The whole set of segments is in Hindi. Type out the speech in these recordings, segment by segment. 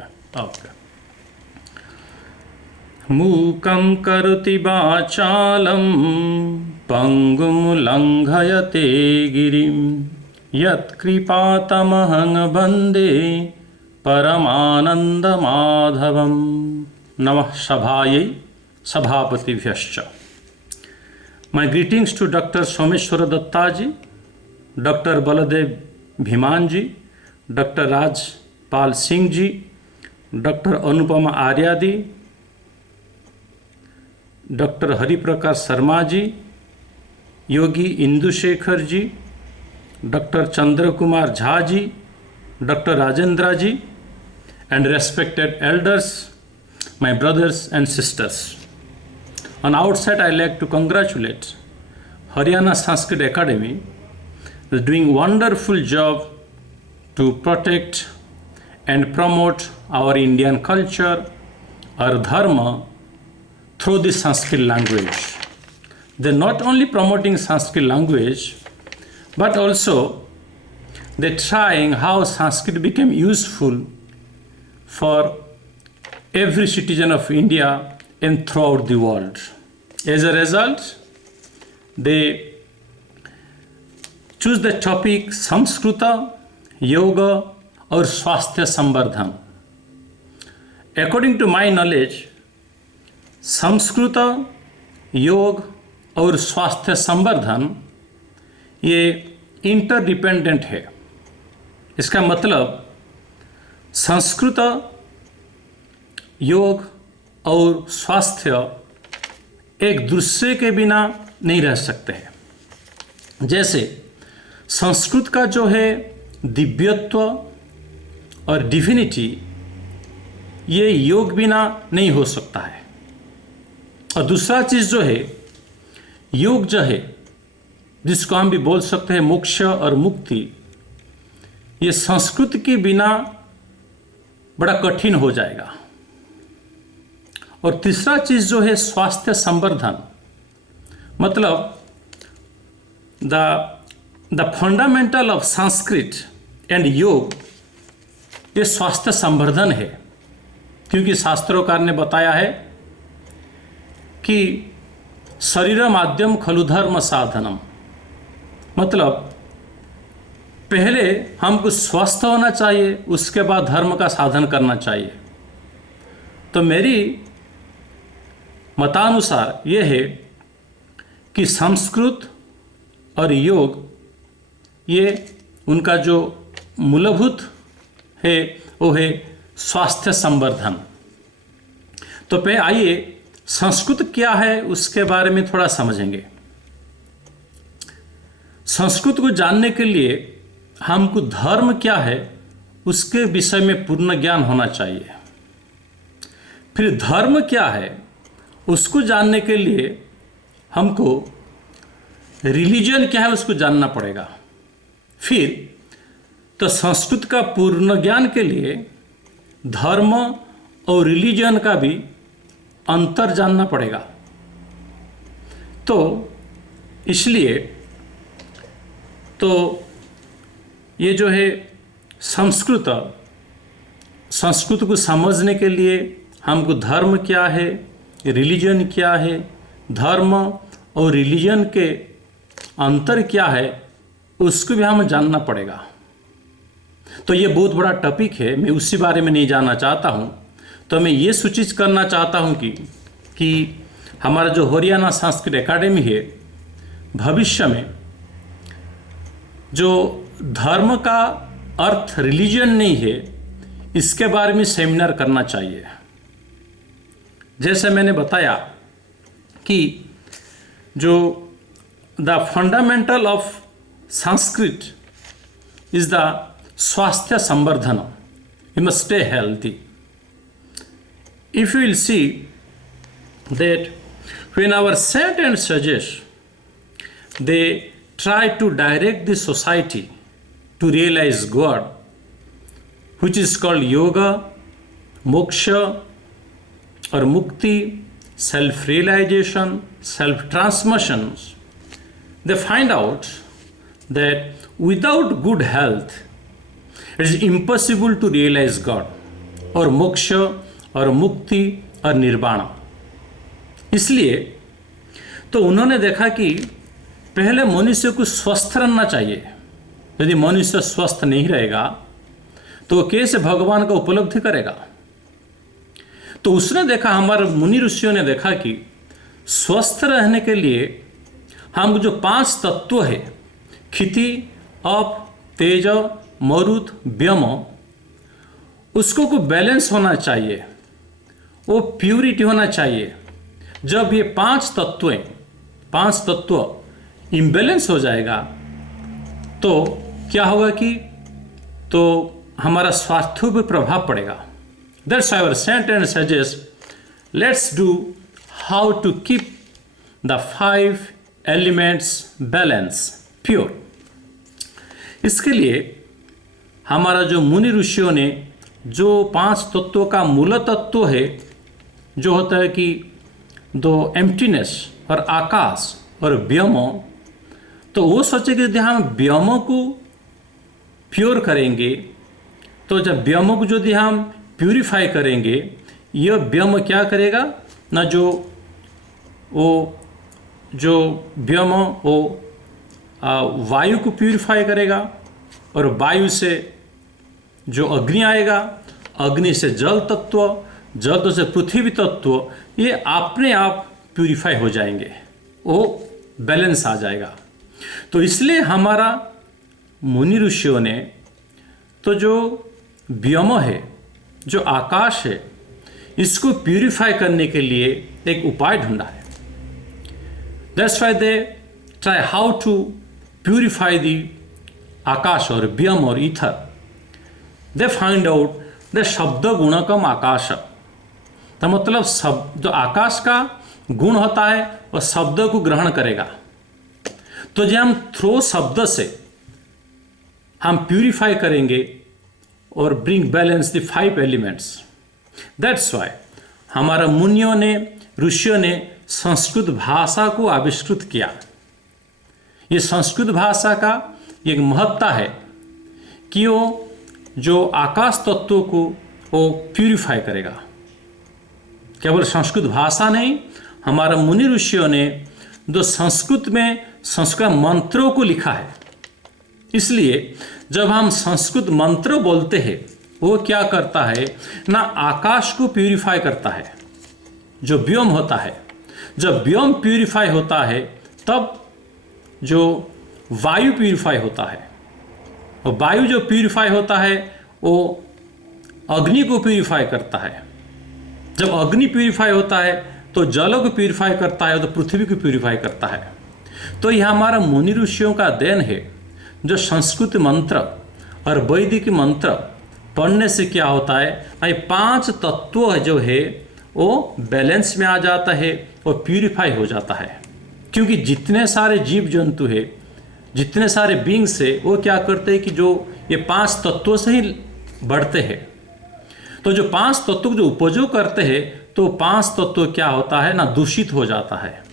Okay okay. मूकं करोति वाचालं पङ्गुं लङ्घयते गिरिं यत्कृपातमहं वन्दे परमानन्दमाधवं। नमः सभायै सभापतिभ्यश्च। My greetings to Dr. Someshwara Datta ji, Dr. Baladev Bhiman ji, Dr. Rajpal Singh ji, Dr. Anupama Arya ji, Dr. Hari Prakash Sharma ji, Yogi Indu Shekhar ji, Dr. Chandra Kumar Jha ji, Dr. Rajendra ji, and respected elders, my brothers and sisters. On outset, I like to congratulate Haryana Sanskrit Academy is doing wonderful job to protect and promote our Indian culture, our dharma through the Sanskrit language. They're not only promoting Sanskrit language, but also they're trying how Sanskrit became useful for every citizen of India and throughout the world. As a result, they choose the topic Samskrita, Yoga or Swasthya Sambardhan. According to my knowledge, Sanskrit, योग और स्वास्थ्य संवर्धन ये इंटरडिपेंडेंट है। इसका मतलब संस्कृत, योग और स्वास्थ्य एक दूसरे के बिना नहीं रह सकते हैं। जैसे संस्कृत का जो है दिव्यत्व और डिविनिटी, ये योग बिना नहीं हो सकता है। और दूसरा चीज़ जो है योग जो है, जिसको हम भी बोल सकते हैं मोक्ष और मुक्ति, ये संस्कृत के बिना बड़ा कठिन हो जाएगा। और तीसरा चीज़ जो है स्वास्थ्य संवर्धन, मतलब the fundamental of Sanskrit and योग, ये स्वास्थ्य संवर्धन है। क्योंकि शास्त्रोकार ने बताया है कि शरीर माध्यम खलु धर्म साधनम, मतलब पहले हमको स्वस्थ होना चाहिए, उसके बाद धर्म का साधन करना चाहिए। तो मेरी मतानुसार ये है कि संस्कृत और योग, ये उनका जो मूलभूत है वो है स्वास्थ्य संवर्धन। तो पे आइए संस्कृत क्या है उसके बारे में थोड़ा समझेंगे। संस्कृत को जानने के लिए हमको धर्म क्या है उसके विषय में पूर्ण ज्ञान होना चाहिए। फिर धर्म क्या है उसको जानने के लिए हमको रिलीजन क्या है उसको जानना पड़ेगा। फिर तो संस्कृत का पूर्ण ज्ञान के लिए धर्म और रिलीजन का भी अंतर जानना पड़ेगा। तो इसलिए तो ये जो है संस्कृत को समझने के लिए हमको धर्म क्या है, रिलीजन क्या है, धर्म और रिलीजन के अंतर क्या है, उसको भी हमें जानना पड़ेगा। तो ये बहुत बड़ा टॉपिक है, मैं उसी बारे में नहीं जानना चाहता हूँ। तो मैं ये सूचित करना चाहता हूँ कि हमारा जो हरियाणा संस्कृत एकेडमी है, भविष्य में जो धर्म का अर्थ रिलीजन नहीं है, इसके बारे में सेमिनार करना चाहिए। जैसे मैंने बताया कि जो the fundamental of Sanskrit is the स्वास्थ्य संवर्धन, you must stay healthy. If you will see that when our saint and sages, they try to direct the society to realize God, which is called yoga, moksha or mukti, self-realization, self-transmissions, they find out that without good health, it is impossible to realize God. और मोक्ष और मुक्ति और निर्वाण। इसलिए तो उन्होंने देखा कि पहले मनुष्य को स्वस्थ रहना चाहिए। यदि मनुष्य स्वस्थ नहीं रहेगा तो कैसे भगवान का उपलब्धि करेगा। तो उसने देखा, हमारे मुनि ऋषियों ने देखा कि स्वस्थ रहने के लिए हम जो 5 तत्व है, क्षिति, अप, तेज, मरुत, व्योम, उसको को बैलेंस होना चाहिए, वो प्यूरिटी होना चाहिए। जब ये 5 तत्व इम्बैलेंस हो जाएगा तो क्या होगा कि तो हमारा स्वास्थ्य पे प्रभाव पड़ेगा। That's why our saint and suggest let's do how to keep the 5 elements balance pure. इसके लिए हमारा जो मुनि ऋषियों ने जो 5 तत्वों का मूल तत्व है, जो होता है कि दो एम्प्टीनेस और आकाश और व्योम, तो वो सोचे कि यदि हम व्योम को प्योर करेंगे तो जब व्योम को यदि हम प्यूरिफाई करेंगे, यह व्योम क्या करेगा ना, जो व्योम वो वायु को प्यूरिफाई करेगा, और वायु से जो अग्नि आएगा, अग्नि से जल तत्व, जल से पृथ्वी तत्व, ये अपने आप प्यूरिफाई हो जाएंगे, वो बैलेंस आ जाएगा। तो इसलिए हमारा मुनि ऋषियों ने तो जो व्योम है, जो आकाश है, इसको प्यूरिफाई करने के लिए एक उपाय ढूंढा है। That's why they try how to purify the आकाश और व्योम और ether. They find out the शब्द गुणकम आकाश। तो मतलब जो आकाश का गुण होता है वह शब्द को ग्रहण करेगा। तो जब हम थ्रो शब्द से हम प्यूरिफाई करेंगे और bring balance the 5 elements. That's why हमारा मुनियों ने, ऋषियों ने संस्कृत भाषा को आविष्कृत किया। ये संस्कृत भाषा का एक महत्ता है कि वो जो आकाश तत्वों को वो प्यूरिफाई करेगा। केवल संस्कृत भाषा नहीं, हमारा मुनि ऋषियों ने जो संस्कृत में संस्कृत मंत्रों को लिखा है, इसलिए जब हम संस्कृत मंत्र बोलते हैं वो क्या करता है ना, आकाश को प्यूरिफाई करता है, जो व्योम होता है। जब व्योम प्यूरिफाई होता है तब जो वायु प्यूरिफाई होता है, और वायु जो प्यूरिफाई होता है वो अग्नि को प्यूरिफाई करता है। जब अग्नि प्यूरिफाई होता है तो जल को प्यूरिफाई करता है, तो पृथ्वी को प्यूरिफाई करता है। तो यह हमारा मुनि ऋषियों का देन है, जो संस्कृत मंत्र और वैदिक मंत्र पढ़ने से क्या होता है, ये 5 तत्व जो है वो बैलेंस में आ जाता है और प्यूरिफाई हो जाता है। क्योंकि जितने सारे जीव जंतु है, जितने सारे बींग्स है, वो क्या करते हैं कि जो ये 5 तत्वों से ही बढ़ते हैं। तो जो 5 तत्व जो उपयोग करते हैं, तो 5 तत्व क्या होता है ना, दूषित हो जाता है।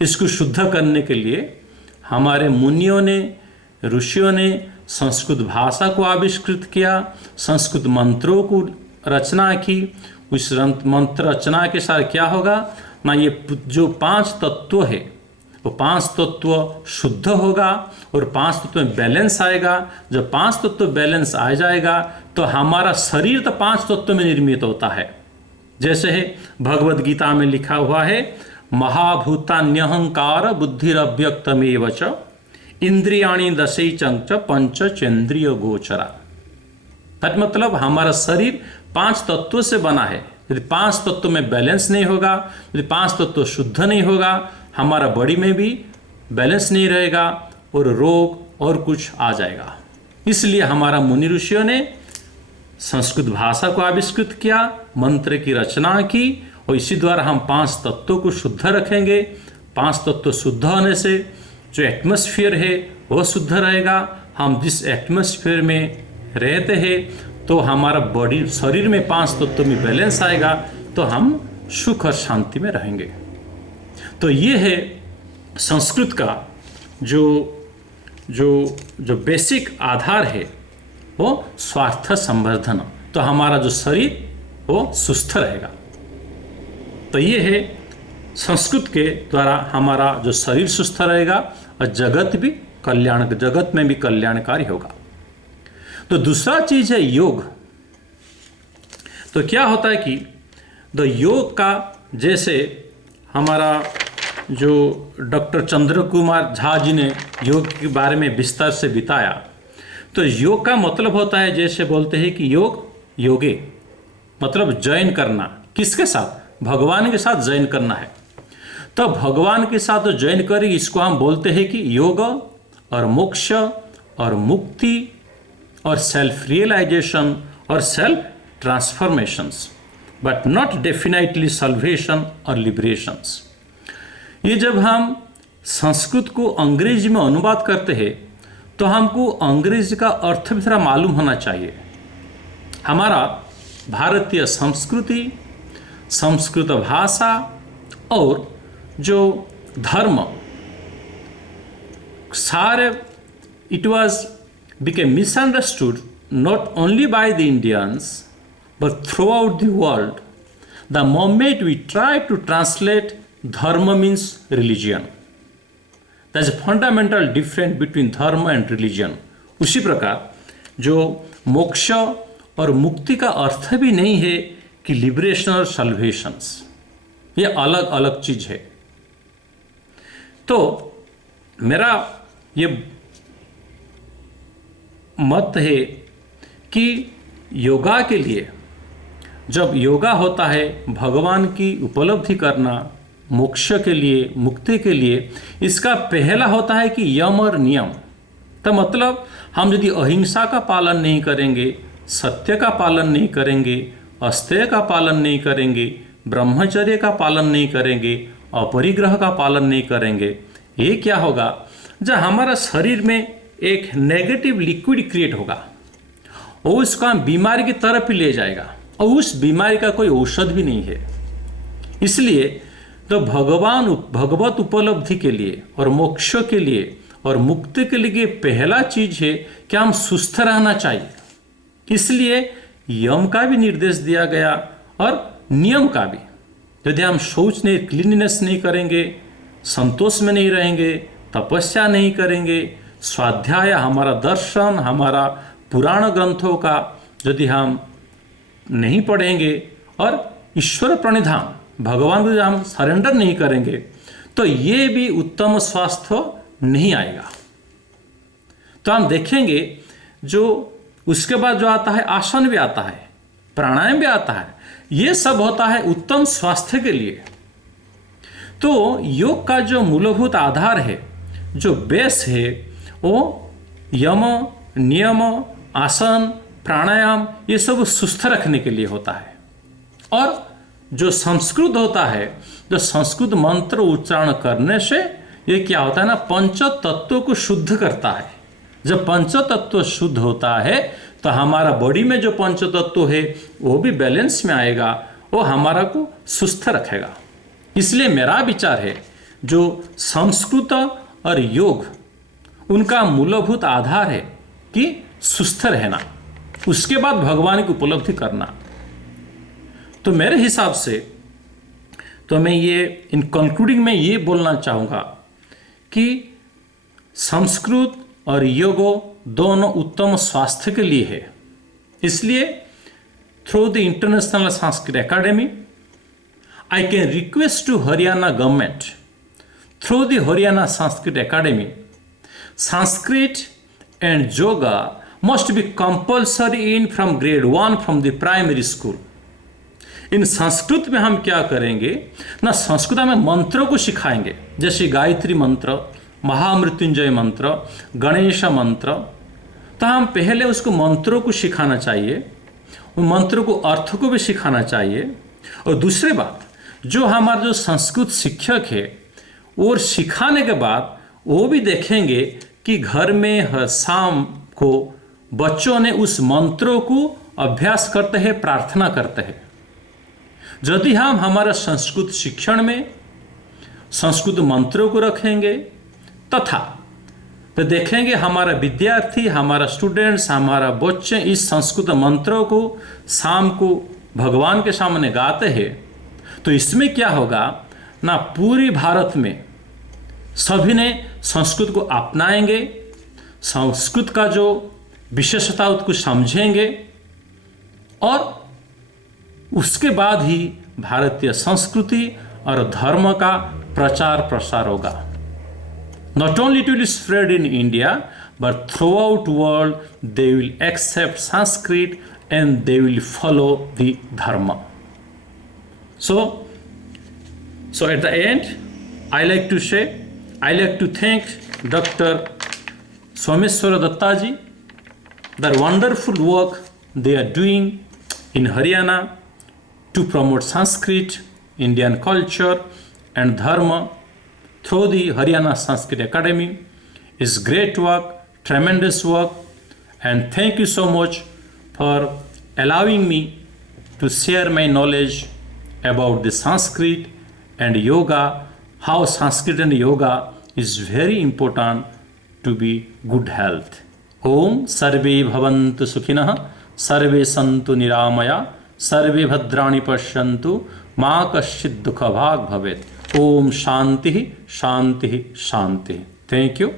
इसको शुद्ध करने के लिए हमारे मुनियों ने, ऋषियों ने संस्कृत भाषा को आविष्कृत किया, संस्कृत मंत्रों को रचना की। उस मंत्र रचना के साथ क्या होगा ना, ये जो 5 तत्व है वो 5 तत्व शुद्ध होगा और 5 तत्व में बैलेंस आएगा। जब 5 तत्व बैलेंस आ जाएगा तो हमारा शरीर तो 5 तत्व में निर्मित होता है। जैसे है भगवद गीता में लिखा हुआ है, महाभूतान्यहंकार बुद्धिरव्यक्तमेव च इंद्रियाणि दशैचंच पंचचेंद्रिय गोचरा। मतलब हमारा शरीर 5 तत्वों से बना है। यदि 5 तत्व में बैलेंस नहीं होगा, यदि 5 तत्व शुद्ध नहीं होगा, हमारा बॉडी में भी बैलेंस नहीं रहेगा और रोग और कुछ आ जाएगा। इसलिए हमारा मुनि ऋषियों ने संस्कृत भाषा को आविष्कृत किया, मंत्र की रचना की, और इसी द्वारा हम 5 तत्वों को शुद्ध रखेंगे। 5 तत्व शुद्ध होने से जो एटमॉस्फेयर है वो शुद्ध रहेगा। हम जिस एटमॉस्फेयर में रहते हैं तो हमारा बॉडी, शरीर में 5 तत्वों में बैलेंस आएगा, तो हम सुख और शांति में रहेंगे। तो ये है संस्कृत का जो बेसिक आधार है, वो स्वास्थ्य संवर्धन। तो हमारा जो शरीर वो सुस्थ रहेगा। तो ये है संस्कृत के द्वारा हमारा जो शरीर सुस्थ रहेगा और जगत में भी कल्याणकारी होगा। तो दूसरा चीज है योग। तो क्या होता है कि योग का, जैसे हमारा जो डॉक्टर चंद्र कुमार झा जी ने योग के बारे में विस्तार से बताया, तो योग का मतलब होता है, जैसे बोलते हैं कि योगे मतलब जॉइन करना। किसके साथ? भगवान के साथ जॉइन करना है। तो भगवान के साथ जॉइन करें, इसको हम बोलते हैं कि योग और मोक्ष और मुक्ति और सेल्फ रियलाइजेशन और self transformations, but not definitely salvation और लिबरेशंस। ये जब हम संस्कृत को अंग्रेजी में अनुवाद करते हैं तो हमको अंग्रेजी का अर्थ भी थोड़ा मालूम होना चाहिए। हमारा भारतीय संस्कृति, संस्कृत भाषा और जो धर्म सारे, it was became misunderstood not only by the Indians but throughout the world the moment we try to translate dharma means religion. There is a fundamental difference between dharma and religion. उसी प्रकार जो मोक्ष और मुक्ति का अर्थ भी नहीं है कि लिबरेशन और सल्वेशंस, ये अलग अलग चीज है। तो मेरा ये मत है कि योगा के लिए, जब योगा होता है भगवान की उपलब्धि करना, मोक्ष के लिए, मुक्ति के लिए, इसका पहला होता है कि यम और नियम। तो मतलब हम यदि अहिंसा का पालन नहीं करेंगे, सत्य का पालन नहीं करेंगे, अस्तेय का पालन नहीं करेंगे, ब्रह्मचर्य का पालन नहीं करेंगे, अपरिग्रह का पालन नहीं करेंगे, ये क्या होगा? जब हमारा शरीर में एक नेगेटिव लिक्विड क्रिएट होगा और उसको हम बीमारी की तरफ ही ले जाएगा और उस बीमारी का कोई औषध भी नहीं है। इसलिए तो भगवत उपलब्धि के लिए और मोक्ष के लिए और मुक्ति के लिए पहला चीज है कि हम सुस्थ रहना चाहिए। इसलिए यम का भी निर्देश दिया गया और नियम का भी। यदि हम शौच नहीं, क्लीननेस नहीं करेंगे, संतोष में नहीं रहेंगे, तपस्या नहीं करेंगे, स्वाध्याय, हमारा दर्शन, हमारा पुराण ग्रंथों का यदि हम नहीं पढ़ेंगे और ईश्वर प्रणिधान, भगवान को हम सरेंडर नहीं करेंगे, तो ये भी उत्तम स्वास्थ्य नहीं आएगा। तो हम देखेंगे जो उसके बाद जो आता है, आसन भी आता है, प्राणायाम भी आता है, ये सब होता है उत्तम स्वास्थ्य के लिए। तो योग का जो मूलभूत आधार है, जो बेस है, वो यम, नियम, आसन, प्राणायाम, ये सब सुस्थ रखने के लिए होता है। और जो संस्कृत होता है, जो संस्कृत मंत्र उच्चारण करने से ये क्या होता है ना, पंच तत्वों को शुद्ध करता है। जब पंच तत्व शुद्ध होता है तो हमारा बॉडी में जो पंच तत्व है वो भी बैलेंस में आएगा, वो हमारा को सुस्थ रखेगा। इसलिए मेरा विचार है जो संस्कृत और योग, उनका मूलभूत आधार है कि सुस्थ रहना, उसके बाद भगवान की उपलब्धि करना। तो मेरे हिसाब से तो मैं ये इन कंक्लूडिंग में ये बोलना चाहूँगा कि संस्कृत और योग दोनों उत्तम स्वास्थ्य के लिए है। इसलिए through the international Sanskrit academy I can request to Haryana government, through the Haryana Sanskrit academy, Sanskrit and yoga must be compulsory in from grade 1 from the primary school. इन संस्कृत में हम क्या करेंगे ना, संस्कृत में मंत्रों को सिखाएंगे, जैसे गायत्री मंत्र, महामृत्युंजय मंत्र, गणेश मंत्र। तो हम पहले उसको मंत्रों को सिखाना चाहिए, उन मंत्रों को अर्थ को भी सिखाना चाहिए। और दूसरी बात, जो हमारा जो संस्कृत शिक्षक है और सिखाने के बाद वो भी देखेंगे कि घर में हर शाम को बच्चों ने उस मंत्रों को अभ्यास करते हैं, प्रार्थना करते हैं। यदि हम हमारा संस्कृत शिक्षण में संस्कृत मंत्रों को रखेंगे तथा तो देखेंगे हमारा विद्यार्थी, हमारा स्टूडेंट्स, हमारा बच्चे इस संस्कृत मंत्रों को शाम को भगवान के सामने गाते हैं, तो इसमें क्या होगा ना, पूरे भारत में सभी ने संस्कृत को अपनाएंगे, संस्कृत का जो विशेषता उसको समझेंगे और उसके बाद ही भारतीय संस्कृति और धर्म का प्रचार प्रसार होगा। Not only it will spread in India, but throughout world they will accept Sanskrit and they will follow the dharma. So at the end, I like to thank Dr. Someshwara Dattaji, the wonderful work they are doing in Haryana to promote Sanskrit, Indian culture and dharma through the Haryana Sanskrit Academy. Is great work, tremendous work, and thank you so much for allowing me to share my knowledge about the Sanskrit and yoga, how Sanskrit and yoga is very important to be good health. Om Sarve Bhavantu Sukhinah, Sarve Santu Niramaya, Sarve Bhadrani Pashyantu, Ma Kaschid Dukha Bhag Bhavet. Om Shanti Shanti Shanti. Thank you.